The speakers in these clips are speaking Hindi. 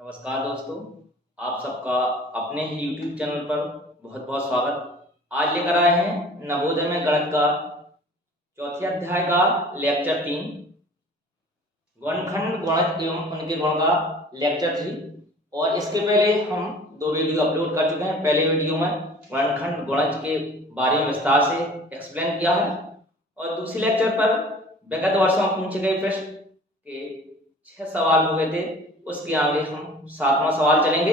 नमस्कार दोस्तों, आप सबका अपने ही YouTube चैनल पर बहुत बहुत स्वागत। आज लेकर आए हैं नवोदय में गणित का चौथे अध्याय का लेक्चर 3, गुणनखंड, गुणज एवं उनके गुण का लेक्चर 3। और इसके पहले हम 2 वीडियो अपलोड कर चुके हैं। पहले वीडियो में गुणनखंड गुणज के बारे में विस्तार से एक्सप्लेन किया है और दूसरे लेक्चर पर विगत वर्षों में पूछे गए प्रश्न के 6 सवाल हो गए थे। उसके आगे हम 7वां सवाल चलेंगे।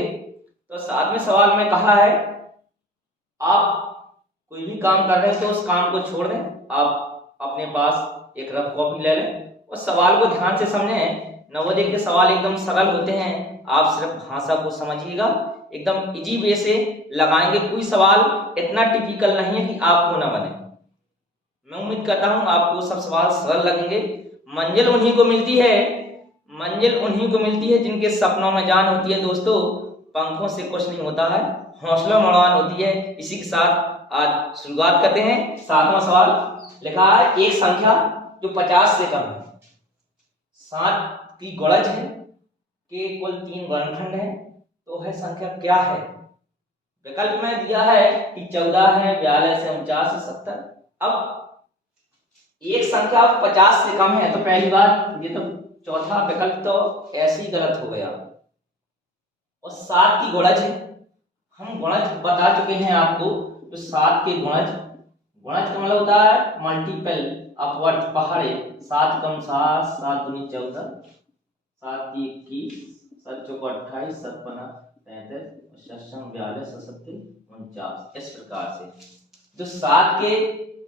तो 7वें सवाल में कहा है, आप कोई भी काम कर रहे हैं तो उस काम को छोड़ दें, आप अपने पास एक रफ कॉपी ले लें और सवाल को ध्यान से समझें। नवोदय के सवाल एकदम सरल होते हैं, आप सिर्फ भाषा को समझिएगा, एकदम इजी वे से लगाएंगे। कोई सवाल इतना टिपिकल नहीं है कि आपको ना बने। मैं उम्मीद करता हूं आपको सब सवाल सरल लगेंगे। मंजिल उन्हीं को मिलती है जिनके सपनों में जान होती है। दोस्तों, पंखों से कुछ नहीं होता है, हौसला में उड़ान होती है। इसी के साथ आज शुरुआत करते हैं। 7वां सवाल लिखा है, एक संख्या जो 50 से कम है, 7 की गुणज है, के कुल 3 गुणनखंड है, तो वह संख्या क्या है? विकल्प में दिया है कि 14 है, 42 है, 49 है, 70। अब एक संख्या 50 से कम है तो पहली बात ये तो चौथा विकल्प तो ऐसे ही गलत हो गया। और 7 की गुणज है, हम गुणज बता चुके हैं आपको। तो 7 के गुणज का मतलब होता है मल्टीपल, अपवर्त, पहाड़े। 7 कम 7, 7 दूनी 14, 7 की 21, 7 चौको 28, 7 पना 33, 7 42, 77, 49। इस प्रकार से जो 7 के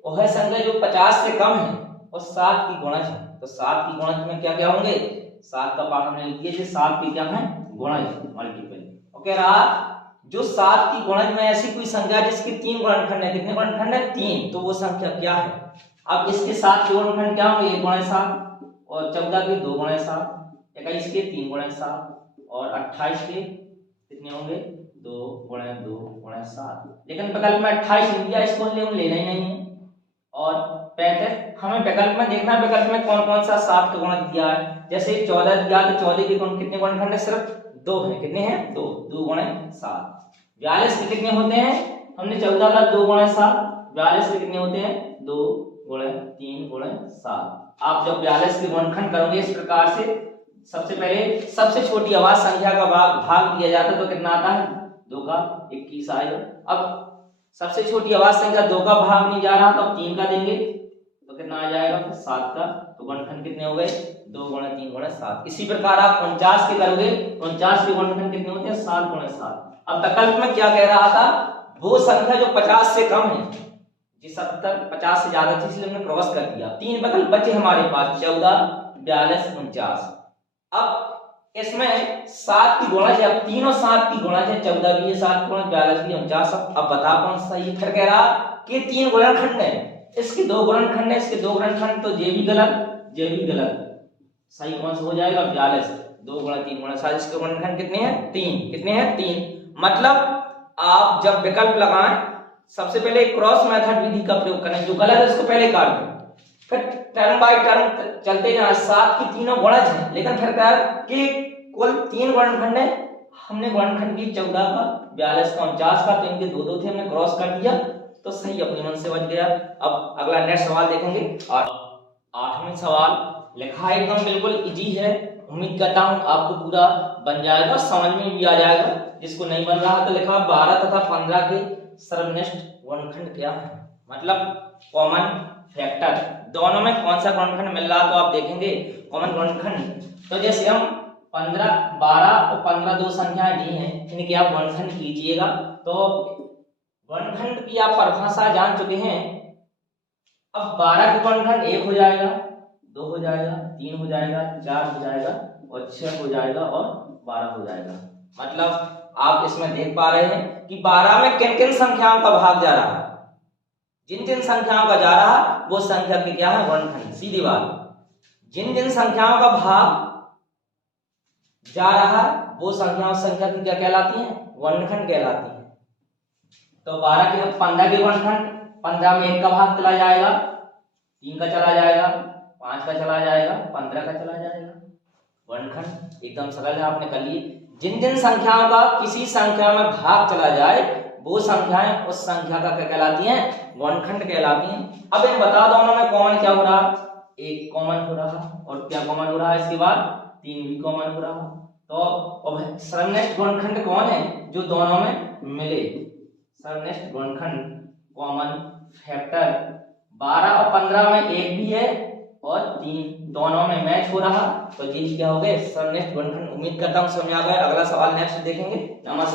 वह संख्या जो 50 से कम है और 7 की गुणज है। तो 7 की गुणज में क्या क्या होंगे? 7 का पाठ हमने लिख दिया, 7 की क्या है? गुणज, मल्टीपल। और कह रहा जो 7 की गुणज में ऐसी कोई संख्या जिसके 3 गुणनखंड है। कितने गुणनखंड है? 3। तो वो संख्या क्या है? अब इसके 7 के गुणनखंड क्या होंगे? 1 गुणा 7, और 14 के 2 गुणा 7, 21 के 3 गुणा 7, और 28 के कितने होंगे? 2 गुणा 2 गुणा 7। लेकिन विकल्प में 28 लिख दिया, इसको लेना ही नहीं है। और 35 हमें विकल्प में देखना, विकल्प में कौन कौन सा 7 का गुणक दिया है। जैसे 14 दिया तो 14 के गुण कितने गुणनखंड है? सिर्फ 2 है। कितने हैं? 2, 2 गुणा 7। 42 के कितने होते हैं? हमने 14 का 2 गुणा 7, 42 के कितने होते हैं? 2 गुणा 3 गुणा 7। आप जब 42 के गुणनखंड करोगे इस प्रकार से, सबसे पहले सबसे छोटी आवाज संख्या का भाग दिया जाता है तो कितना आता है? 2 का 21 आएगा। अब सबसे छोटी आवाज संख्या 2 का भाग नहीं जा रहा तो 3 का देंगे तो कितना आ जाएगा? 7 का। तो गुणनखंड कितने हो गए? 2 गुणा 3 गुणा 7। इसी प्रकार आप 49 के करोगे, 49 के गुणनखंड कितने होते हैं? 7 गुणा 7। अब विकल्प में क्या कह रहा था? वो संख्या जो 50 से कम है, जी 70 50 से ज्यादा थी इसलिए हमने क्रॉस कर दिया। 3 विकल्प बचे हमारे पास, 14, 42, 49। अब इसमें 7 की गुणज है, अब तीनों 7 की गुणज है, 14 भी है 7 गुणज, 42 भी, 49। अब बता कौन सा सही? फिर कह रहा कि 3 गुणनखंड है, इसके 2 गुणनखंड है, इसके 2 गुणनखंड, तो ये भी गलत, ये भी गलत। सही कौन सा हो जाएगा? 42। 2 गुणा 3 गुणा 7, इसके गुणनखंड कितने हैं? 3। कितने हैं? 3। मतलब आप जब विकल्प लगाएं, सबसे पहले क्रॉस मेथड विधि का प्रयोग करें। जो गलत है उसको पहले काट दें, फिर टर्म बाय टर्म चलते जाए। 7 की तीनों गुणज है, लेकिन फिर क्या कि कुल 3 गुणनखंड है। हमने गुणनखंड की 14 का, 42 का, 49 का, तो इनके 2 थे, हमने क्रॉस कर दिया तो सही अपने मन से बच गया। अब अगला नेक्स्ट सवाल देखेंगे। और 8वां सवाल लिखा है, एकदम बिल्कुल इजी है। उम्मीद करता हूं आपको पूरा बन जाएगा, समझ में भी आ जाएगा। जिसको नहीं बन रहा तो लिखा 12 तथा 15 के सर्वनिष्ठ गुणनखंड क्या है? मतलब कॉमन फैक्टर, दोनों में कौन सा गुणनखंड मिल रहा तो आप देखेंगे कॉमन गुणनखंड। तो जैसे हम 15, 12 और 15 दो संख्याएं दी हैं, इनके आप गुणनखंड कीजिएगा। तो गुणनखंड की आप परिभाषा जान चुके हैं। अब 12 का गुणनखंड 1 हो जाएगा, 2 हो जाएगा, 3 हो जाएगा, 4 हो जाएगा, और 6 हो जाएगा, और 12 हो जाएगा। मतलब आप इसमें देख पा रहे हैं कि 12 में किन किन संख्याओं का भाग जा रहा है। जिन जिन संख्याओं का जा रहा वो संख्या की क्या है? गुणनखंड। सीधी बात, जिन जिन संख्याओं का भाग जा रहा वो संख्या की क्या कहलाती है? गुणनखंड कहलाती है। तो 12 के 15 के गुणनखंड, 15 में 1 का भाग चला जाएगा, 3 का चला जाएगा, 5 का चला जाएगा, 15 का चला जाएगा। गुणनखंड एकदम सरल है, आपने कर लिए। जिन जिन संख्याओं का किसी संख्या में भाग चला जाए वो संख्याएं उस संख्या का क्या कहलाती हैं, गुणनखंड कहलाती हैं। अब इन बता दोनों में कॉमन क्या हो रहा, एक कॉमन हो रहा और क्या कॉमन हो रहा है, इसके बाद 3 भी कॉमन हो रहा। तो अब सर्वनिष्ठ गुणनखंड कौन है, जो दोनों में मिले। सर्वनिष्ठ गुणनखंड कॉमन फैक्टर 12 और 15 में एक भी है और 3 दोनों में मैच हो रहा, तो ये क्या हो गए, सर्वनिष्ठ गुणनखंड। उम्मीद करता हूं समझ आ गया। अगला सवाल नेक्स्ट देखेंगे। नवा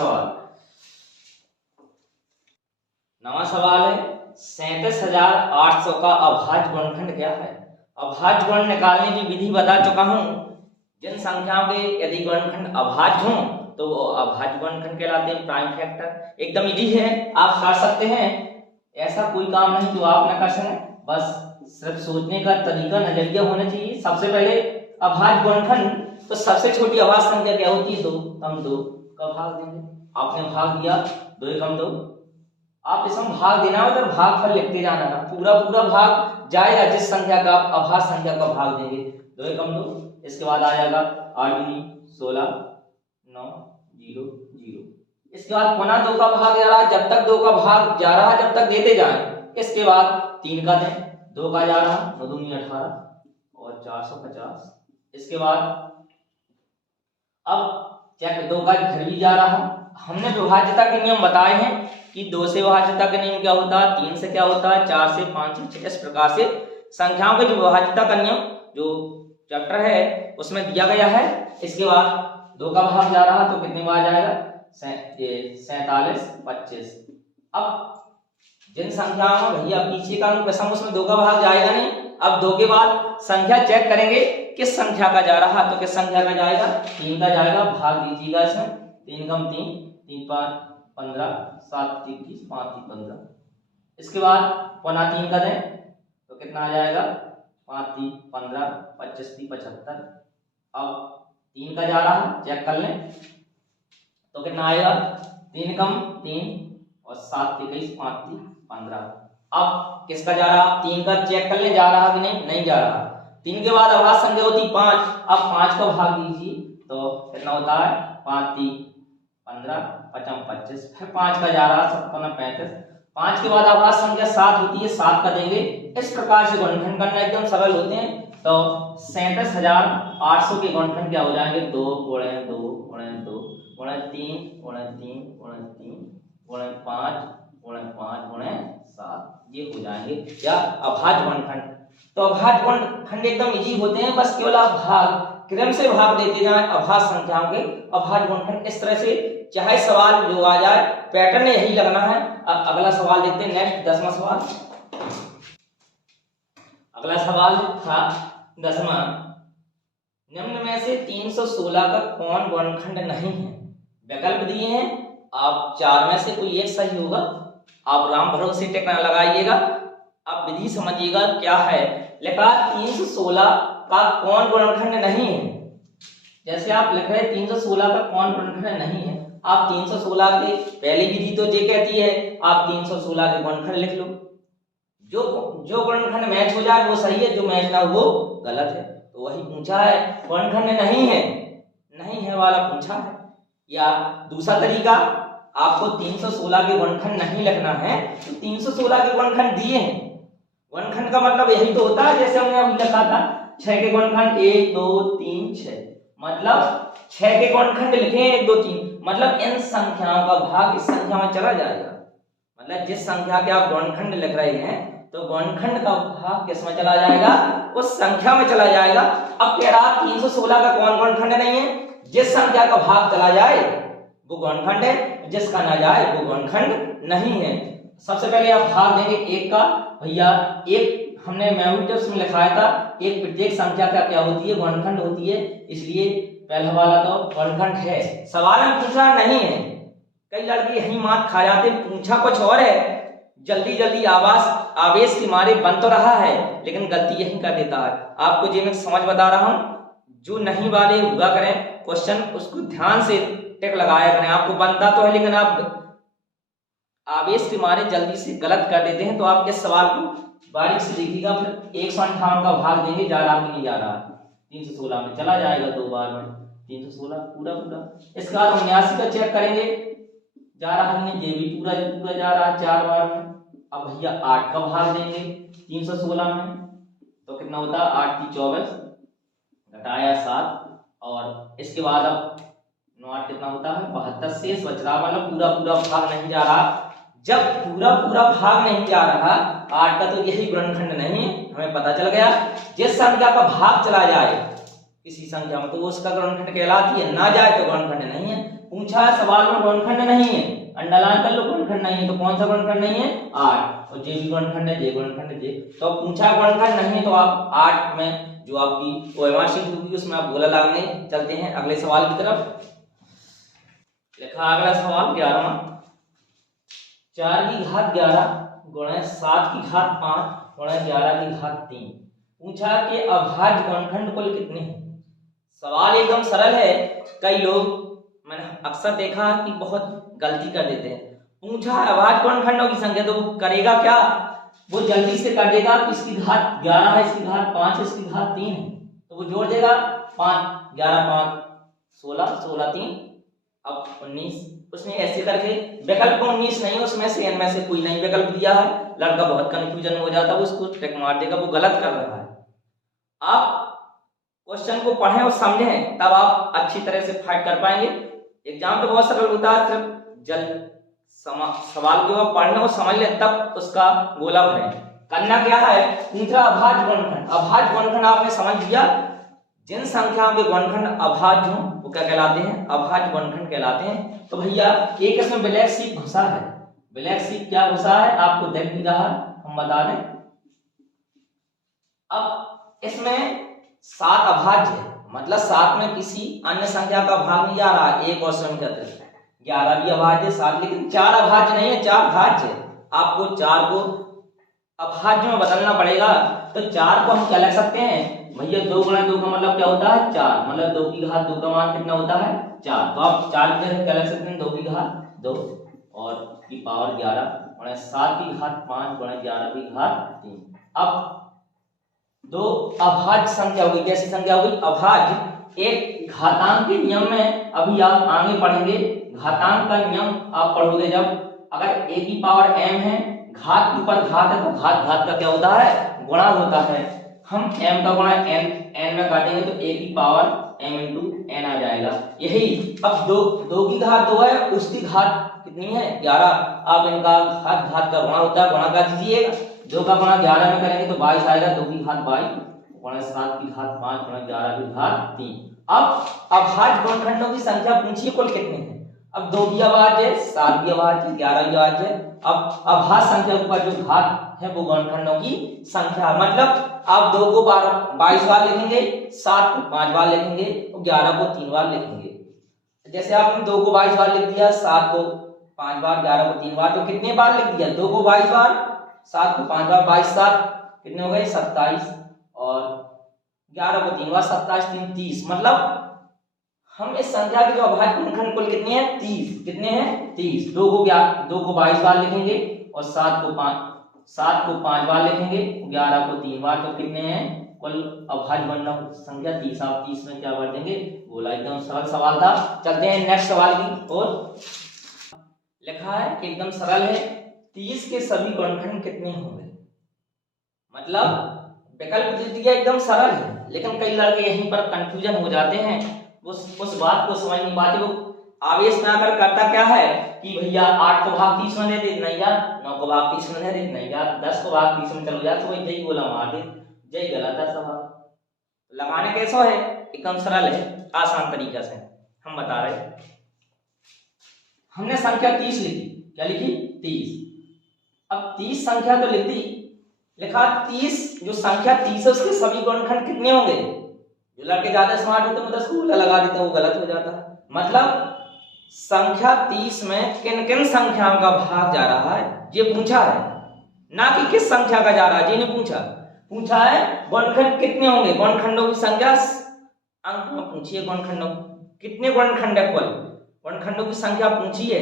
सवाल है 37,800 का अभाज्य गुणनखंड क्या है। अभाज्य गुण निकालने की विधि बता चुका हूं। जिन संख्याओं के यदि गुणनखंड अभाज्य हों तो वो अभाज्य गुणनखंड कहलाते हैं, प्राइम फैक्टर। एकदम इजी है, आप कर सकते हैं। ऐसा कोई काम नहीं जो आप ना कर सकें, बस सिर्फ सोचने का तरीका, नजरिया होना चाहिए। सबसे पहले अभाज्य गुणनखंड, तो सबसे छोटी अभाज्य संख्या क्या होती है, 2। हम 2 का भाग देंगे। आपने भाग दिया 2 एकम 2, आप इसमें भाग देना है, उधर भागफल लिखते जाना है। पूरा पूरा भाग जाएगा जिस संख्या का आप अभाज्य संख्या का भाग देंगे। 2 एकम 2, इसके बाद आ जाएगा 8 दूनी 16 9 0 0। इसके बाद पुनः 2 का भाग जा रहा है, जब तक 2 का भाग जा रहा है जब तक देते जाएं। इसके बाद 3 का दें, 2 का जा रहा 9 दूनी 18 और 450। इसके बाद अब चेक 2 का घर भी जा रहा। हमने विभाज्यता के नियम बताए हैं कि 2 से विभाज्यता का नियम क्या होता है, 3 से क्या होता है, 4 से, 5 से, 6। इस प्रकार से संख्याओं के जो विभाज्यता का नियम जो चैप्टर है उसमें दिया गया है। इसके बाद 2 का भाग जा रहा तो कितने बार जाएगा, 47 25। अब जिन संख्याओं में भैया पीछे का कसम उसमें 2 का भाग जाएगा नहीं। अब 2 के बाद संख्या चेक करेंगे किस संख्या का जा रहा, तो किस संख्या का जाएगा, 3 का जाएगा। भाग दीजिएगा इसमें, 3 कम 3 3 5 15 7 21 5 3 15। इसके बाद पुनः 3 का दें तो कितना आ जाएगा, 5 3 15 25 3 75। अब 3 का जा रहा, चेक कर लें तो कितना आएगा, 3 कम 3 और 7 21 5 3 15। अब किसका जा रहा, 3 का चेक कर ले जा रहा कि नहीं, नहीं जा रहा। 3 के बाद अभाज्य संख्या होती 5। अब 5 का भाग दीजिए तो कितना होता है, 5 3 15 5 25। फिर 5 का जा रहा 57 35। 5 के बाद अभाज्य संख्या 7 होती है, 7 का देंगे। इस प्रकार से गुणनखंड करना एकदम सरल होते हैं। तो 37,800 के गुणनखंड क्या हो जाएंगे, 2 गुणे 2 गुणे 2 गुणे 3 गुणे 3 गुणे 3 गुणे 5 गुणे 5 गुणे 7, ये हो जाएंगे या अभाज्य गुणनखंड। तो अभाज्य गुणनखंड एकदम इजी होते हैं, बस केवल आप भाग क्रम से भाग देते जाएं अभाज्य संख्याओं के। अभाज्य गुणनखंड इस तरह से चाहे सवाल जो आ जाए पैटर्न यही लगना है। अब अगला सवाल देखते हैं, नेक्स्ट 10वां सवाल। अगला सवाल था 10वां, निम्न में से 316 का कौन गुणनखंड नहीं है। विकल्प दिए हैं, आप 4 में से कोई एक सही होगा। आप राम भरोसे टिक ना लगाइएगा। अब विधि समझिएगा क्या है। लिखा 316 का कौन गुणनखंड नहीं है। जैसे आप लिख रहे 316 का कौन गुणनखंड नहीं है, आप 316 की पहली विधि तो ये कहती है आप 316 के गुणनखंड लिख लो। जो गुणनखंड मैच हो जाए वो सही है, जो मैच ना हो वो गलत है। तो वही पूछा है, गुणनखंड नहीं है, नहीं है वाला पूछा है। या दूसरा तरीका, आपको 316 के गुणनखंड नहीं लिखना है तो 316 के गुणनखंड दिए हैं। गुणनखंड का मतलब यही तो होता है, जैसे हमने अभी लिखा था 6 के गुणनखंड 1 2 3 6, मतलब 6 के गुणनखंड लिखे 1 2 3, मतलब इन संख्याओं का भाग इस संख्या में चला जाएगा। मतलब जिस संख्या के आप गुणनखंड लिख रहे हैं तो गुणनखंड का भाग किस में चला जाएगा, उस संख्या में चला जाएगा। अब कह रहा 316 का कौन गुणनखंड नहीं है, जिस संख्या का भाग चला जाए वो गुणनखंड है, जिसका ना जाए वो गुणनखंड नहीं है। सबसे पहले आप भाग देंगे 1 का। भैया 1 हमने मेमोरी टिप्स में लिखाया था, एक प्रत्येक संख्या का क्या होती है, गुणनखंड होती है, इसलिए पहला वाला तो गुणनखंड है। सवाल में पूछा नहीं है, कई लड़के यही मात खा जाते, पूछा कुछ और है, जल्दी जल्दी आवेश के मारे बन तो रहा है लेकिन गलती यही कर देता है। आपको जो मैं समझ बता रहा हूं, जो नहीं वाले हुआ करें क्वेश्चन उसको ध्यान से टिक लगाया करें। आपको बनता तो है लेकिन आप आवेश के मारे जल्दी से गलत कर देते हैं। तो आप इस सवाल को बारीक से देखिएगा। फिर 158 का भाग देंगे, जा रहा कि नहीं जा रहा, 316 में चला जाएगा 2 बार में, 316 पूरा पूरा। इसके बाद 79 का चेक करेंगे, जा रहा है ये भी पूरा पूरा जा रहा है 4 बार में। अब भैया 8 का भाग देंगे 316 में, तो कितना होता है 8 की 24 घटाया 7, और इसके बाद अब 9 8 कितना होता है 72 शेष बच रहा, मतलब पूरा पूरा भाग नहीं जा रहा। जब पूरा पूरा भाग नहीं जा रहा 8 का, तो यही गुणनखंड नहीं है, हमें पता चल गया। जिस संख्या का भाग चला जाए किसी संख्या में तो वो उसका गुणनखंड कहलाती है, ना जाए तो गुणनखंड नहीं है। पूछा है सवाल में गुणनखंड नहीं है, अंडरलाइन कर लो गुणनखंड नहीं है, तो कौन सा गुणनखंड नहीं है 8, और जे भी गुणनखंड है जे गुणनखंड जे। तो पूछा गुणनखंड नहीं है तो आप 8 में जो आपकी ओएमआर शीट होगी उसमें आप गोला लगाने चलते हैं अगले सवाल की तरफ। लिखा अगला सवाल 11वां, 4 की घात 11 गुणा 7 की घात 5 गुणा 11 की घात 3। पूछा कि अभाज्य गुणनखंड कुल कितने हैं। सवाल एकदम सरल है, कई लोग मैंने अक्सर देखा कि बहुत गलती कर देते हैं। पूछा है अभाज्य गुणनखंडों की संख्या, तो वो करेगा क्या, वो जल्दी से कर देगा कि इसकी घात 11 है, इसकी घात 5 है, इसकी घात 3 है, तो वो जोड़ देगा 5 11 5 16 16 3 अब 19। उसने ऐसे करके विकल्प 19 नहीं, उसमें से इनमें से कोई नहीं विकल्प दिया है, लड़का बहुत कंफ्यूजन हो जाता है, उसको टिक मार देगा, वो गलत कर रहा है। आप क्वेश्चन को पढ़ें और समझें, तब आप अच्छी तरह से फाइट कर पाएंगे। एग्जाम तो बहुत सरल होता है, सिर्फ जल्द सवाल को आप पढ़ना और समझ लें तब उसका गोला भरें। करना क्या है, पूछा अभाज्य गुणनखंड। अभाज्य गुणनखंड आपने समझ लिया, जिन संख्याओं के गुणनखंड अभाज्य हो वो क्या कहलाते हैं, अभाज्य गुणनखंड कहलाते हैं। तो भैया एक इसमें ब्लैक शीट घुसा है, ब्लैक शीट क्या घुसा है आपको देख भी रहा, हम बता दें। अब इसमें 7 अभाज्य है, मतलब 7 में किसी अन्य संख्या का भाग नहीं जा रहा, एक और स्वयं के अतिरिक्त 11 भी अभाज्य है 7, लेकिन 4 अभाज्य नहीं है, 4 भाज्य है। आपको 4 को अभाज्य में बदलना पड़ेगा। तो 4 को हम क्या लिख सकते हैं भैया, 2 गुणा 2 का मतलब क्या होता है 4, मतलब 2 की घात 2 का मान कितना होता है 4। तो आप 4 की जगह क्या लिख सकते हैं 2 की घात 2 और की पावर 11 गुणा 7 की घात 5 गुणा 11 की घात 3। अब 2 अभाज्य संख्या होगी, कैसी संख्या होगी अभाज्य। एक घातांक के नियम में अभी आप आगे पढ़ेंगे, घातांक का नियम आप पढ़ोगे जब, अगर a की पावर m है, घात के ऊपर घात है, तो घात घात का क्या होता है गुणा होता है। हम m का गुणा n में काटेंगे तो a की पावर m इंटू n आ जाएगा। यही अब 2 की घात 2 है, उसकी घात कितनी है 11, आप इनका घात घात का गुणा होता है, गुणा कर दीजिएगा। 2 का गुणा 11 में करेंगे तो 22 आएगा, 2 की घात 22 गुणा 7 की घात 5 गुणा 11 की घात 3। अब अभाज्य गुणनखंडों की संख्या पूछिए कुल कितने हैं। अब 2 भी अभाज्य है, 7 भी अभाज्य है, 11 भी अभाज्य है। अब अभाज्य संख्या के ऊपर जो घात है वो गुणनखंडों की संख्या, मतलब आप 2 को 22 बार लिखेंगे, 7 को 5 बार लिखेंगे और 11 को 3 बार लिखेंगे। जैसे आपने 2 को 22 बार लिख दिया, 7 को 5 बार, 11 को 3 बार, तो कितने बार लिख दिया 2 को 22 बार, 7 को 5 बार, 22 7 कितने हो गए 27 और 11 को 3 बार 27 3 30। मतलब हम इस संख्या के जो अभाज्य गुणनखंड कुल कितने हैं 30, कितने हैं 30। 2 को 22 बार लिखेंगे और 7 को 5 बार लिखेंगे, 11 को 3 बार, तो कितने हैं कुल अभाज्य गुणनखंड संख्या 30। आप 30 में क्या भर देंगे बोला, एकदम सरल सवाल था। चलते हैं नेक्स्ट सवाल की ओर। लिखा है एकदम सरल है, 30 के सभी गुणनखंड कितने होंगे। मतलब विकल्प दे दिया एकदम सरल है, लेकिन कई लड़के यहीं पर कंफ्यूजन हो जाते हैं, उस बात को समझ नहीं पाते। वो आवेश में आकर करता क्या है कि भैया 8 को भाग 30 में दे दे, नहीं यार 9 को भाग 30 में दे दे, नहीं यार 10 को भाग 30 में चलो यार, तो वही जय बोला मार दे, जय गलत है सवाल। लगाने कैसा है एकदम सरल है, आसान तरीका से हम बता रहे हैं। हमने संख्या 30 लिखी, क्या लिखी 30। अब 30 संख्या तो लिख दी, लिखा 30 जो संख्या 30 है उसके सभी गुणनखंड कितने होंगे। जो लड़के ज्यादा स्मार्ट होते हैं 10 को लगा देते हैं, वो गलत हो जाता है। मतलब संख्या 30 में किन किन संख्याओं का भाग जा रहा है ये पूछा है, ना कि किस संख्या का जा रहा है, ये नहीं पूछा है गुणनखंड कितने होंगे। गुणनखंडों की संख्या अंक में पूछिए, गुणनखंडों कितने गुणनखंड है कुल, गुणनखंडों की संख्या पूछिए,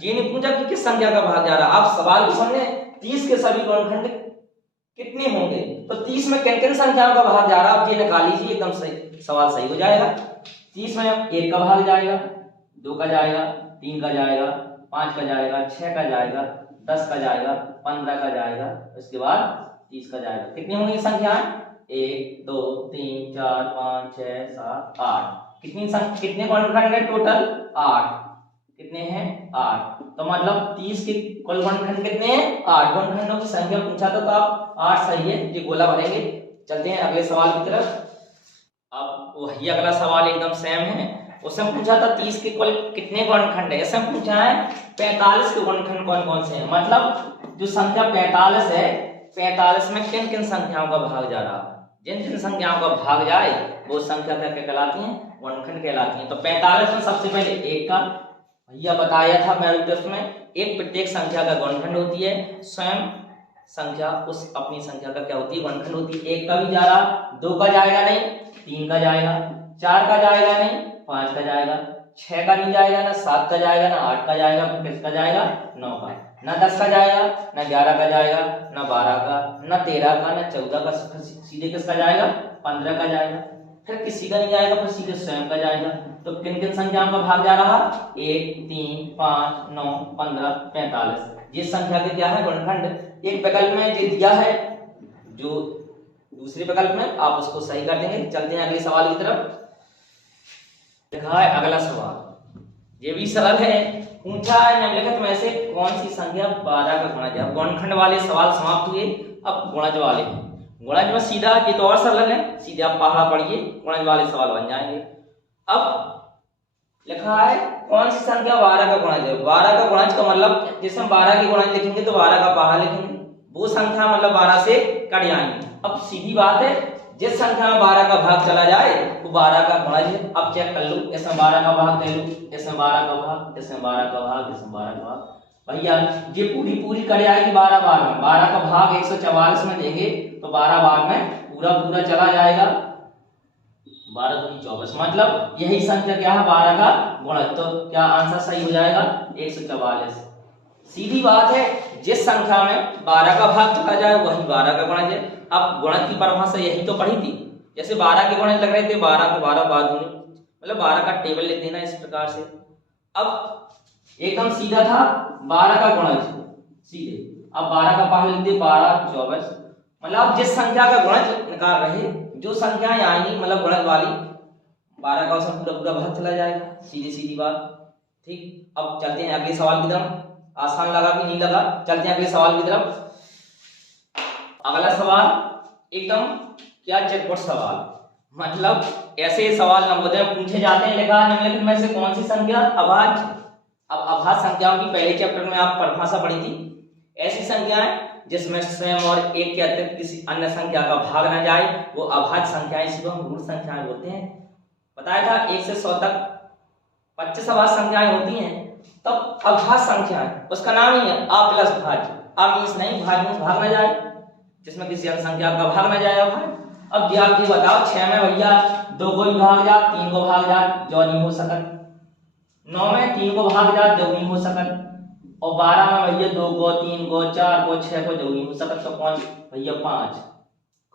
ये नहीं पूछा कि किस संख्या का भाग जा रहा है। आप सवाल को समझे, 30 के सभी गुणनखंड कितने होंगे, तो 30 में किन किन संख्याओं का भाग जा रहा है, आप ये निकाल लीजिए, एकदम सही सवाल सही हो जाएगा। 30 में 1 का भाग जाएगा, 2 का जाएगा, 3 का जाएगा, 5 का जाएगा, 6 का जाएगा, 10 का जाएगा, 15 का जाएगा, उसके बाद 30 का जाएगा। कितनी होंगी संख्याएं? 1 2 3 4 5 6 7 8। कितने गुणनखंड है टोटल? 8। कितने हैं? 8। तो मतलब 30 के कुल गुणनखंड कितने हैं? 8। गुणनखंडों की संख्या पूछा था तो आप 8 सही है, ये गोला भरेंगे। चलते हैं अगले सवाल की तरफ। अब वही अगला सवाल एकदम सेम है, उसमें पूछा था 30 के कुल कितने गुणनखंड है, इसमें पूछा है 45 के गुणनखंड कौन कौन से हैं। मतलब जो संख्या 45 है, 45 में किन किन संख्याओं का भाग जा रहा है, जिन जिन संख्याओं का भाग जाए वो संख्या क्या कहलाती हैं? गुणनखंड कहलाती हैं। तो 45 में सबसे पहले 1 का, भैया बताया था मैथ टेस्ट में, एक प्रत्येक संख्या का गुणनखंड होती है, स्वयं संख्या उस अपनी संख्या का क्या होती है? गुणनखंड होती है। 1 का भी जा रहा, 2 का जाएगा नहीं, 3 का जाएगा, 4 का जाएगा नहीं, 5 का जाएगा, 6 का नहीं जाएगा, ना 7 का जाएगा, ना 8 का जाएगा, फिर किसका जाएगा? 9 का, ना 10 का जाएगा, ना 11 का जाएगा, ना 12 का, ना 13 का, ना 14 का, सीधे किसका जाएगा? 15 का जाएगा। फिर किसी का नहीं जाएगा, फिर सीधे स्वयं का जाएगा। तो किन किन संख्याओं का भाग जा रहा? 1 3 5 9 15 45। ये संख्या के क्या है? गुणनखंड। एक विकल्प में ये दिया है, जो दूसरे विकल्प में आप उसको सही कर देंगे। चलते हैं अगले सवाल की तरफ। लिखा है अगला सवाल, ये भी सरल है। पूछा है निम्नलिखित में से कौन सी संख्या 12 का गुणज है। गुणनखंड वाले सवाल समाप्त हुए, अब गुणज वाले। गुणज में सीधा, ये तो और सरल है, सीधे आप पहाड़ा पढ़िए, गुणज वाले सवाल बन जाएंगे। अब लिखा है कौन सी संख्या 12 का गुणज है। 12 का गुणज का मतलब जिसमें 12 की गुणज लिखेंगे तो 12 का पहाड़ा लिखेंगे, वो संख्या मतलब 12 से कट जाएंगे। अब सीधी बात है, जिस संख्या में 12 का भाग चला जाए वो 12 का गुणज है। अब चेक कर लो, इसमें 12 का भाग ले लो, इसमें 12 का भाग, इसमें 12 का भाग, इसमें 12 का भाग, भैया ये पूरी कट जाएगी 12 बार में। 12 का भाग 144 में देंगे तो 12 बार में पूरा चला जाएगा, 12 दूनी 24, मतलब यही संख्या क्या है? 12 का गुणज। तो क्या आंसर सही हो जाएगा? 144। सीधी बात है, जिस संख्या में 12 का भाग चला जाए वही 12 का गुणज है। अब गुणज की परिभाषा यही तो पढ़ी थी, जैसे 12 के गुणज लग रहे थे, 12 को 12 बार दूनी, मतलब 12 का टेबल लिख देना इस प्रकार से। अब एकदम सीधा था 12 का गुणज सीधे, अब 12 का पहाड़ लिख दे, 12 24, मतलब जिस संख्या का गुणज निकाल रहे, जो संख्याएं आएंगी मतलब गुणज वाली, 12 का उसमें पूरा भाग चला जाएगा, सीधी बात। ठीक, अब चलते हैं अगले सवाल की तरफ। आसान लगा कि नहीं लगा? चलते हैं अगले सवाल की तरफ। अगला सवाल एकदम क्या चटपट सवाल, मतलब ऐसे सवाल नवोदय में पूछे जाते हैं। लिखा है निम्नलिखित में से कौन सी संख्या अभाज्य। अब अभाज्य संख्याओं की पहले चैप्टर में आप परिभाषा पढ़ी थी, ऐसी संख्याएं जिसमें स्वयं और एक के अतिरिक्त किसी अन्य संख्या का भाग न जाए वो अभाज्य संख्याएं, इसी को हम ऋण संख्याएं बोलते हैं। बताया था 1 से 100 तक 25 अभाज्य संख्याएं होती हैं, तब अभाज्य संख्याएं उसका नाम ही है अ प्लस भाज्य। अ मींस नहीं, भाज्य मींस भाग न जाए, जिसमें किसी अन्य संख्या का भाग न जाए। अब जी आप ये बताओ, 6 में भैया 2 को भी भाग जा, 3 को भाग जा, जो नहीं हो सकत। 9 में 3 को भाग जा, जो नहीं हो सकत। और 12 में भैया 2 को, 3 को, 4 को, 6 को, जो नहीं हो सकत। तो कौन भैया? 5।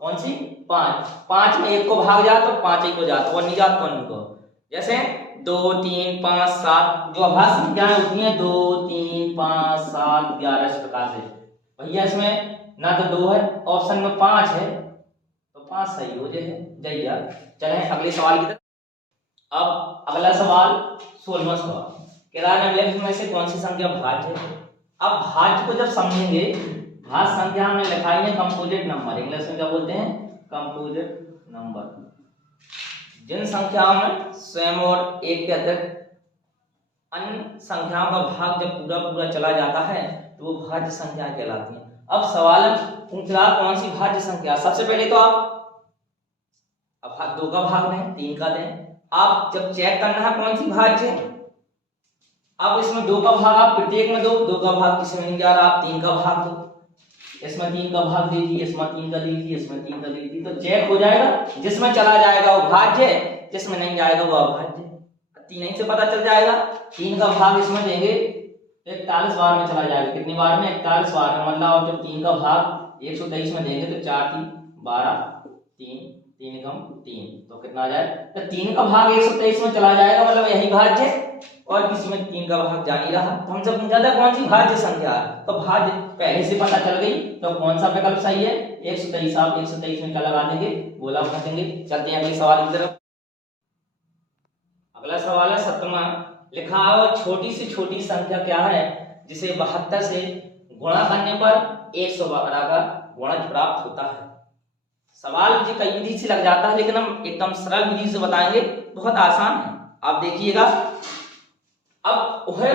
कौन सी? 5। 5 में 1 को भाग जा तो 5 ही को जाता, और नहीं जाता कौन को। जैसे 2 3 5 7 जो अभाज्य संख्याएं होती हैं, 2 3 5 7 11 इस प्रकार से। भैया इसमें ना तो 2 है, ऑप्शन में 5 है, तो 5 सही हो जाए। चले अगले सवाल की तरफ। अब अगला सवाल 16वां सवाल, निम्नलिखित में से कौन सी संख्या भाज्य है। अब भाज्य को जब समझेंगे, भाज्य संख्या हमने लिखाई है कंपोजिट नंबर, इंग्लिश में क्या बोलते हैं? Composite number. जिन संख्याओं में स्वयं और एक के अतिरिक्त अन्य संख्याओं का भाग जब पूरा चला जाता है तो वो भाज्य संख्या कहलाती है। अब सवाल पूछ रहा कौन सी भाज्य संख्या। सबसे पहले तो आप 2 का भाग दें, 3 का दें, आप जब चेक करना है कौन सी भाज्य है। अब इसमें 2 का भाग आप प्रत्येक में दो, 2 का भाग किसी में नहीं जा रहा, आप 3 का भाग दो, इसमें 3 का भाग दीजिए, इसमें 3 का दीजिए, इसमें 3 का दीजिए, तो चेक हो जाएगा। जिसमें चला जाएगा वो भाज्य है, जिसमें नहीं जाएगा वो अभाज्य है। 3 से पता चल जाएगा। 3 का भाग इसमें देंगे तो 41 बार में चला जाएगा। कितनी बार में? 41 बार में। मतलब आप जब 3 का भाग 123 में देंगे तो 4 3 12, 3, 3 कम 3, तो कितना आ जाए? तो 3 का भाग 123 में चला जाएगा, मतलब यही भाज्य है, और किसी में 3 का भाग जा नहीं रहा। तो हमसे पूछा था कौन सी भाज्य संख्या है, तो भाज्य पहले से पता चल गई, तो कौन सा विकल्प सही है? 123। आप 123 में क्या लगा देंगे? गोला बना देंगे। चलते हैं अगले सवाल की तरफ। अगला सवाल है 7वां, लिखा है छोटी से छोटी संख्या क्या है जिसे 72 से गुणा करने पर 112 का गुणज प्राप्त होता है। सवाल जी कई विधि से लग जाता है, लेकिन हम एकदम सरल विधि से बताएंगे, बहुत आसान है। आप देखिएगा, अब वह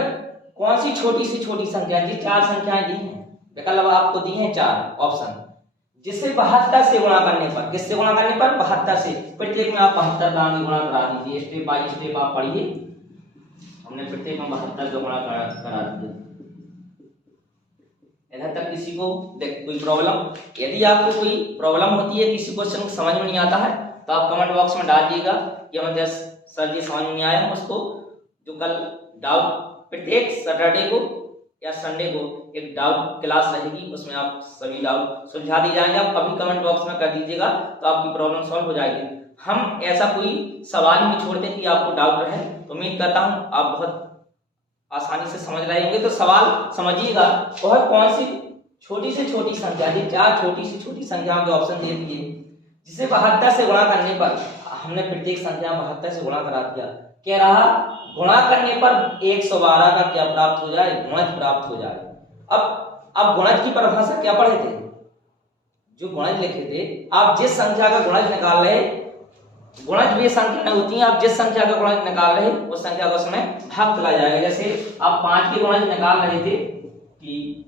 कौन सी छोटी से छोटी संख्या जी? 4 संख्याएं दी हैं, विकल्प आपको दी हैं 4 ऑप्शन, जिससे 72 से गुणा करने पर, किससे गुणा करने पर? 72 से। प्रत्येक में आप 72 का गुणा करा दीजिए, स्टेप बाय स्टेप आप पढ़िए। हमने प्रत्येक में 72 का गुणा करा दिया। इधर तक किसी को कोई प्रॉब्लम? यदि आपको कोई प्रॉब्लम होती है, किसी क्वेश्चन समझ में नहीं आता है, तो आप कमेंट बॉक्स में डाल दीजिएगा कि हमें सर जी समझ में नहीं आया। उसको जो कल डाउट, प्रत्येक सैटरडे को या संडे को एक डाउट क्लास रहेगी, उसमें आप सभी डाउट सुलझा दिए जाएंगे। आप अभी कमेंट बॉक्स में कर दीजिएगा, तो आपकी प्रॉब्लम सॉल्व हो जाएगी। हम ऐसा कोई सवाल नहीं छोड़ते कि आपको डाउट रहे। तो उम्मीद करता हूँ आप बहुत आसानी से समझ रहे होंगे। तो सवाल समझिएगा, वह कौन सी छोटी से छोटी संख्या थी? 4 छोटी से छोटी संख्याओं के ऑप्शन दे दिए, जिसे 72 से गुणा करने पर, हमने प्रत्येक संख्या 72 से गुणा करा दिया। कह रहा गुणा करने पर 112 का क्या प्राप्त हो जाए? गुणज प्राप्त हो जाए। अब गुणज की परिभाषा क्या पढ़े थे? जो गुणज लिखे थे, आप जिस संख्या का गुणज निकाल रहे, गुणज वे संख्या होती हैं, आप जिस संख्या का गुणज निकाल रहे उस संख्या का उसमें भाग चला जाएगा। जैसे आप 5 के गुणज निकाल रहे थे कि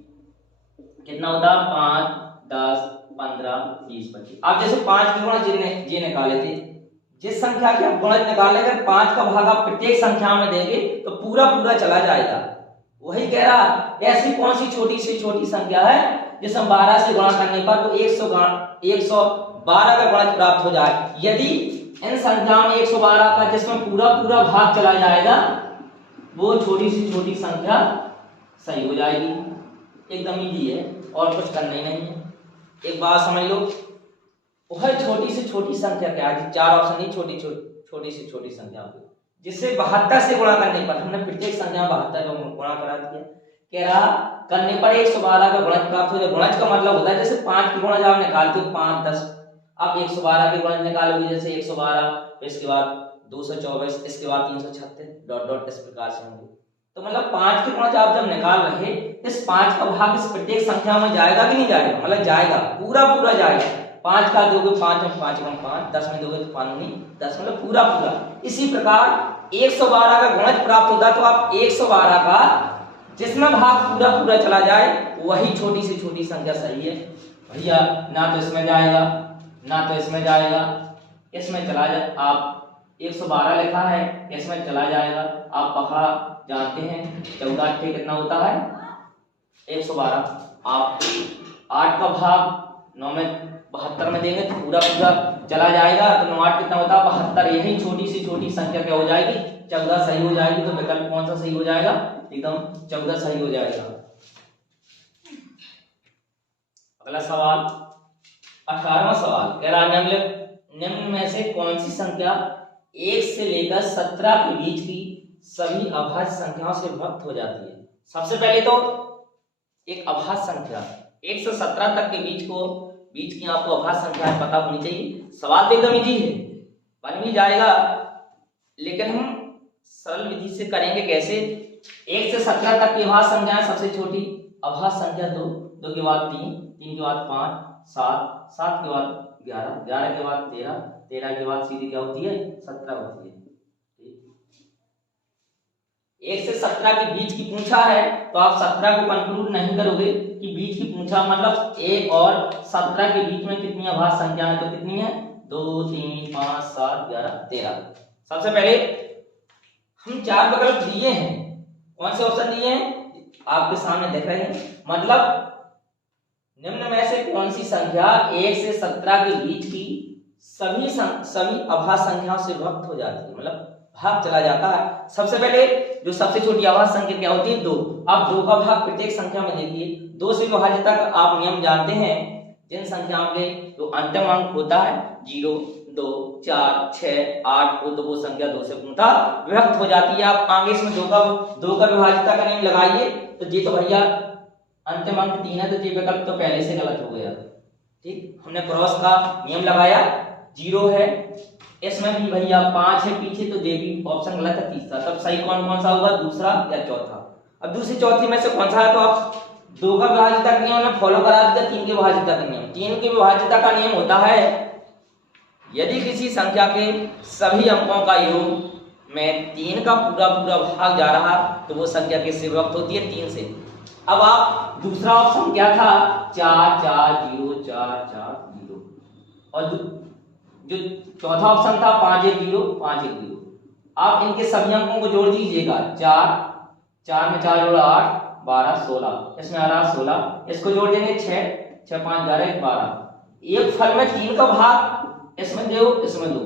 कितना होता? 5, 10, 15, 20, 25। आप जैसे 5 के गुणज ये निकाले थे, जिस संख्या के आप गुणज निकाल लेंगे, 5 का भाग आप प्रत्येक संख्या में देंगे तो पूरा चला जाएगा। वही कह रहा, ऐसी कौन सी छोटी से छोटी संख्या है जिसमें 12 से गुणा करने पर तो 112 का गुणज प्राप्त हो जाए। यदि इन संख्याओं में 112 का जिसमें पूरा भाग चला जाएगा, वो छोटी से छोटी संख्या सही हो जाएगी। एकदम इजी है और कुछ करना ही नहीं है। एक बात समझ लो, वह छोटी से छोटी संख्या क्या है? 4 ऑप्शन ही छोटी से छोटी संख्या को, जिससे 72 से गुणा करने पर, हमने प्रत्येक संख्या 72 का गुणा करा दिया। कह रहा करने पर 112 का गुणज प्राप्त हो जाए। गुणज का मतलब होता है जैसे 5 के गुणज आप निकालते हो 5, 10, आप 112 के गुणज निकालोगे, जैसे 112, इसके बाद 224, इसके बाद 336 डॉट डॉट इस प्रकार से होंगे। तो मतलब 5 के गुणज आप जब निकाल रहे, इस 5 का भाग इस प्रत्येक संख्या में जाएगा कि नहीं जाएगा? मतलब जाएगा, पूरा जाएगा। 5 का दोगे 5 में 5 गुण 5, 10 में दोगे तो 5 गुनी 10, मतलब पूरा। इसी प्रकार 112 का गुणज प्राप्त होता है, तो आप 112 का जिसमें भाग पूरा चला जाए वही छोटी से छोटी संख्या सही है। भैया ना तो इसमें जाएगा, ना तो इसमें जाएगा, इसमें चला जाए। आप 112 लिखा है, इसमें चला जाएगा। आप पखा जानते हैं, 14 कितना होता है? 112। आप 8 का भाग 9 में 72 में देंगे तो पूरा चला जाएगा। तो 9 8 कितना होता है? 72। यही छोटी से छोटी संख्या क्या हो जाएगी? 14 सही हो जाएगी। तो विकल्प कौन सा सही हो जाएगा? एकदम 14 सही हो जाएगा। अगला सवाल 18वां सवाल कह रहा निम्न में से कौन सी संख्या 1 से लेकर 17 के बीच की सभी अभाज्य संख्याओं से विभक्त हो जाती है? सबसे पहले तो एक अभाज्य संख्या 1 से 17 तक के बीच की आपको अभाज्य संख्याएं पता होनी चाहिए। सवाल तो एकदम इजी है, बन भी जाएगा, लेकिन हम सरल विधि से करेंगे। कैसे? 1 से 17 तक की अभाज्य संख्याएं, सबसे छोटी अभाज्य संख्या 2, 2 के बाद 3, 3 के बाद 5, 7, 7 के बाद 11, 11 के बाद 13, 13 के बाद सीधी क्या होती है? 17 होती है। 1 से 17 के बीच की पूछा है, तो आप 17 को कंक्लूड नहीं करोगे कि बीच की पूछा, मतलब 1 और 17 के बीच में कितनी अभाज्य संख्या है? तो कितनी है? 2, 3, 5, 7, 11, 13। सबसे पहले हम 4 विकल्प दिए हैं। कौन से ऑप्शन दिए हैं? आपके सामने देख रहे हैं। मतलब निम्न में से कौन सी संख्या 1 से 17 के बीच की सभी अभाज्य संख्याओं से विभक्त हो जाती है, मतलब भाग चला जाता है। सबसे पहले जो सबसे छोटी अभाज्य संख्या क्या होती है? 2। आप 2 का भाग प्रत्येक संख्या में देखिए। 2 से विभाज्यता का आप नियम जानते हैं जिन संख्याओं के जो अंतिम अंक होता है 0, 2, 4, 6, 8 हो तो वो संख्या 2 से पूर्णतः विभक्त हो जाती है। आप आगे इसमें दो का विभाज्यता का नियम लगाइए तो ये तो भैया अंतिम अंक 3 है तो ये विकल्प तो पहले से गलत हो गया। ठीक, हमने क्रॉस का नियम लगाया, 0 है, इसमें भी भैया 5 है पीछे तो ये भी ऑप्शन गलत है तीसरा। तब सही कौन कौन सा होगा, दूसरा या चौथा। अब दूसरी चौथी में से कौन सा है, तो आप 2 का विभाज्यता का नियम ने फॉलो करा दिया 3 के विभाज्यता का नियम। 3 के विभाज्यता का नियम होता है यदि किसी संख्या के सभी अंकों का योग में 3 का पूरा भाग जा रहा तो वो संख्या किससे विभक्त होती है, 3 से। अब आप दूसरा ऑप्शन क्या था, 4 4 0 4 4 0 और जो चौथा ऑप्शन था 5 1 0 5 1 0। आप इनके सभी अंकों को जोड़ दीजिएगा, 4 में 4 जोड़ा 8 12 16, इसमें आ रहा 16, इसको जोड़ देंगे 6 6 5 11 12। एक फल में 3 का भाग इसमें दो इसमें दो,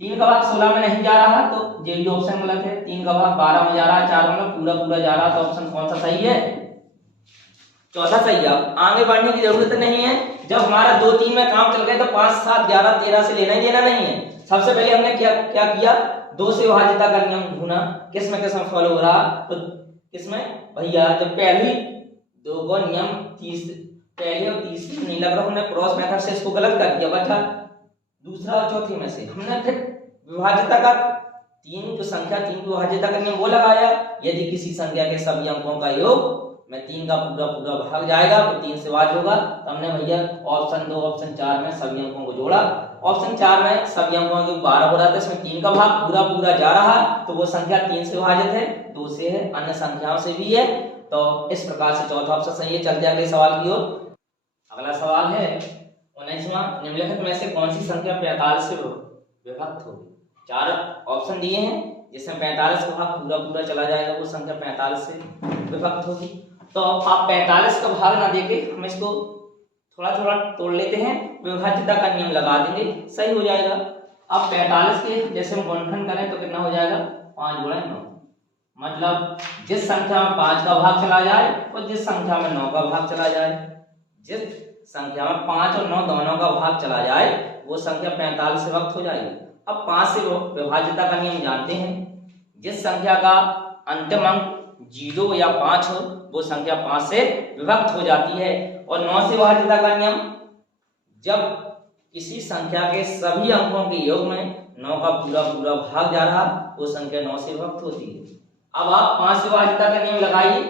3 का भाग 16 में नहीं जा रहा तो ये ऑप्शन गलत है। 3 का भाग 12 में जा रहा है, 4 में पूरा जा रहा तो ऑप्शन कौन सा सही है, चौथा सही है। आगे बढ़ने की जरूरत नहीं है, जब हमारा 2 3 में काम चल गया तो 5 7 11 13 से लेना ही देना नहीं है। सबसे पहले हमने क्या किया, 2 से विभाज्यता का नियम ढूंढा, किसमें फॉलो हो रहा, तो किसमें भैया जब पहली 2 को नियम पहले और तीसरे नहीं लग रहा, हमने क्रॉस मेथड से इसको गलत कर दिया, बचा दूसरा और चौथी में से। हमने फिर विभाज्यता का 3 की विभाज्यता का नियम वो लगाया, यदि किसी संख्या के सभी अंकों का योग में 3 का पूरा भाग जाएगा तो 3 से विभाज्य होगा। तो हमने भैया ऑप्शन 2 ऑप्शन 4 में सभी अंकों को जोड़ा। ऑप्शन 4 में सभी अंकों के 12 हो रहा था, इसमें 3 का भाग पूरा जा रहा तो वो संख्या 3 से विभाजित है, 2 से है, अन्य संख्याओं से भी है। तो इस प्रकार से चौथा ऑप्शन सही है। चलते अगले सवाल की ओर। अगला सवाल है 19वां, निम्नलिखित में से कौन सी संख्या 45 से विभक्त होगी। 4 ऑप्शन दिए हैं जिसमें 45 का भाग पूरा चला जाएगा, वो संख्या 45 से विभक्त होगी। तो आप 45 का भाग ना देके हम इसको थोड़ा तोड़ लेते हैं, विभाज्यता का नियम लगा देंगे, सही हो जाएगा। अब 45 के जैसे हम गुणनखंड करें तो कितना हो जाएगा, 5 गुणा 9। मतलब जिस संख्या में 5 का भाग चला जाए और जिस संख्या में 9 का भाग चला जाए, जिस संख्या में 5 और 9 दोनों का भाग चला जाए वो संख्या 45 से विभक्त हो जाएगी। अब 5 से विभाज्यता का नियम जानते हैं, जिस संख्या का अंतिम अंक 0 या 5 हो वो संख्या 5 से विभक्त हो जाती है। और 9 से विभाज्यता का नियम, जब किसी संख्या के सभी अंकों के योग में 9 का पूरा भाग जा रहा वो संख्या 9 से विभक्त होती है। अब आप 5 से विभाज्यता का नियम लगाइए,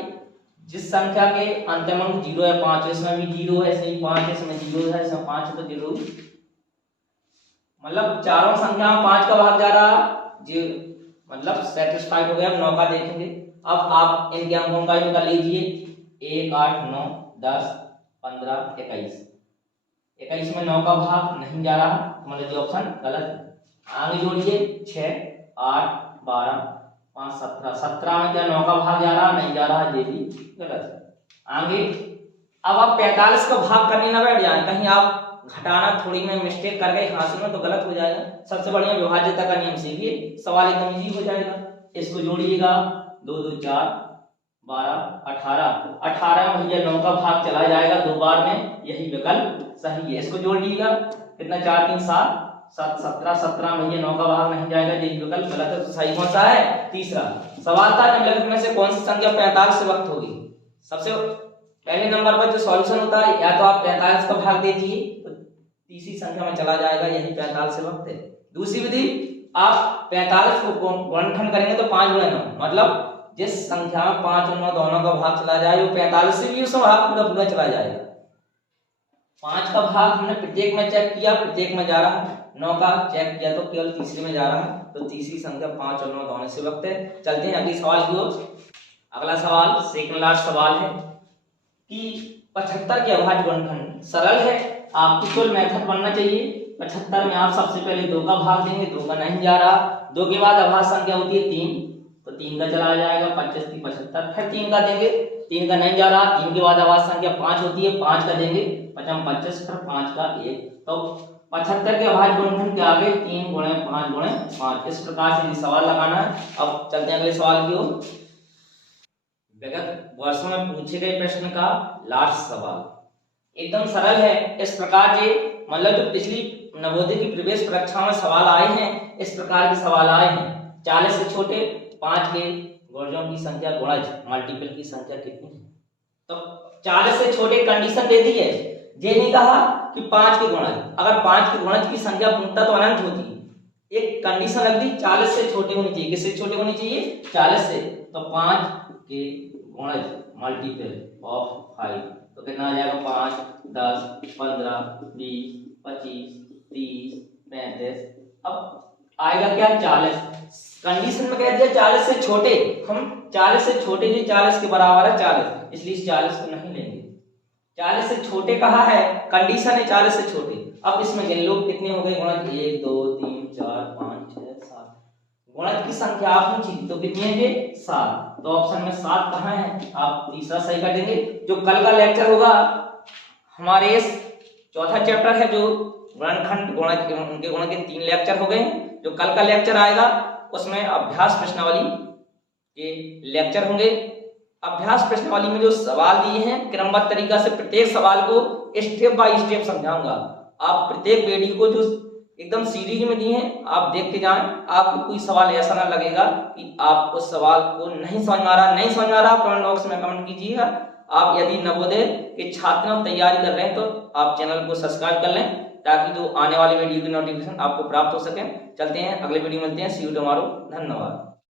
जिस संख्या के अंतिम अंक 0 या 5, इसमें भी 0 है, इसमें 5 है, इसमें 0 है, इसमें 5 है तो 0, मतलब चारों संख्या में 5 का भाग जा रहा जी, मतलब सेटिस्फाइड हो गया। 9 का देखेंगे, अब आप इनके अंकों का योग कर लीजिए, 1 8 9 10 15 21 में 9 का भाग नहीं जा रहा, मतलब ये ऑप्शन गलत है। आगे जोड़िए 6 8 12 5 17 में क्या 9 का भाग जा रहा, नहीं जा रहा, ये भी गलत है। आगे अब आप 45 का भाग करने ना बैठ जाए, कहीं आप घटाना थोड़ी में मिस्टेक कर गए हासिल में तो गलत हो जाएगा। सबसे बढ़िया विभाज्यता का नियम सीखिए, सवाल एकदम इजी हो जाएगा। इसको जोड़िएगा, 2 2 4 12 18 में भैया 9 का भाग चला जाएगा 2 बार में, यही विकल्प सही है। इसको जोड़ लीजिएगा, कितना 4 3 7 17 में भैया 9 का भाग नहीं जाएगा, यही विकल्प गलत है। तो सही कौन सा है, तीसरा। सवाल था निम्नलिखित में से कौन सी संख्या 45 से विभक्त होगी। सबसे पहले नंबर पर जो सॉल्यूशन होता है, या तो आप 45 का भाग दीजिए तो तीसरी संख्या में चला जाएगा, यही 45 से विभक्त है। दूसरी विधि, आप 45 को गुणनखंड करेंगे तो 5 गुणा 9, मतलब जिस संख्या में 5 और 9 दोनों का भाग चला जाए वो 45 से भी उसका भाग पूरा चला जाएगा। 5 का भाग हमने प्रत्येक में चेक किया, प्रत्येक में जा रहा है, 9 का चेक किया तो केवल तीसरे में जा रहा है, तो तीसरी संख्या 5 और 9 दोनों से विभक्त है। चलते हैं अगली सवाल की ओर। अगला सवाल सेकंड लास्ट सवाल है कि 75 के अभाज्य गुणनखंड सरल है, आपकी कुल मेथड बनना चाहिए। 75 में आप सबसे पहले 2 का भाग देंगे, 2 का नहीं जा रहा, 2 के बाद अभाज्य संख्या होती है 3, तो 3 का चला जाएगा, 25 3 75, फिर 3 का देंगे, 3 का नहीं जा रहा, 3 के बाद अभाज्य संख्या 5 होती है, 5 का देंगे, 25 फिर 5 का 1, तो 75 के अभाज्य गुणनखंड के आगे 3 गुणे 5 गुणे 5। इस प्रकार से सवाल लगाना है। अब चलते हैं अगले सवाल की ओर। विगत वर्षों में पूछे गए प्रश्न का लास्ट सवाल। एकदम सरल है। इस प्रकार से मतलब जो पिछली नवोदय की प्रवेश परीक्षा में सवाल आए हैं, इस प्रकार के सवाल आए हैं। 40 से छोटे 5 के गुणजों की संख्या गुणज मल्टीपल की संख्या कितनी है? तो 40 से छोटे कंडीशन दे दी है, ये नहीं कहा कि 5 के गुणज। अगर 5 के गुणज की संख्या पूर्णतः तो अनंत होती है, एक कंडीशन रख दी 40 से छोटे होनी चाहिए। किससे छोटे होनी चाहिए? 40 से। तो 5 के गुणज मल्टीपल ऑफ 5 तो कितना आ जाएगा? 5, 10, 15, 20, 25, 30, 35। अब आएगा क्या? 40। कंडीशन में कह दिया 40 से छोटे, हम 40 से छोटे जो 40 के बराबर है 40, इसलिए इस 40 को नहीं लेंगे। 40 से छोटे कहा है, कंडीशन है 40 से छोटे। अब इसमें गिन लो कितने हो गए गुणज? 1 2 3 4 5 6 7। गुणज की संख्या आप पूछी तो कितनी है ये? 7। तो ऑप्शन में 7 कहाँ है? आप तीसरा सही कर देंगे। जो कल का लेक्चर होगा हमारे इस चौथा चैप्टर है जो गुणनखंड गुणज, उनके गुण के 3 लेक्चर हो गए। जो कल का लेक्चर आएगा उसमें अभ्यास प्रश्नावली के लेक्चर होंगे। अभ्यास प्रश्नावली में जो सवाल दिए हैं क्रमबद्ध तरीका से प्रत्येक सवाल को स्टेप बाय स्टेप समझाऊंगा। आप प्रत्येक वीडियो को जो एकदम सीरीज में दिए हैं आप देख के जाएं। आपको कोई सवाल ऐसा ना लगेगा कि आप उस सवाल को नहीं समझ आ रहा, कमेंट बॉक्स में कमेंट कीजिएगा। आप यदि नवोदय के छात्र तैयारी कर रहे हैं तो आप चैनल को सब्सक्राइब कर लें ताकि जो आने वाले वीडियो की नोटिफिकेशन आपको प्राप्त हो सके। चलते हैं अगले वीडियो में, मिलते हैं। सी यू टुमारो। धन्यवाद।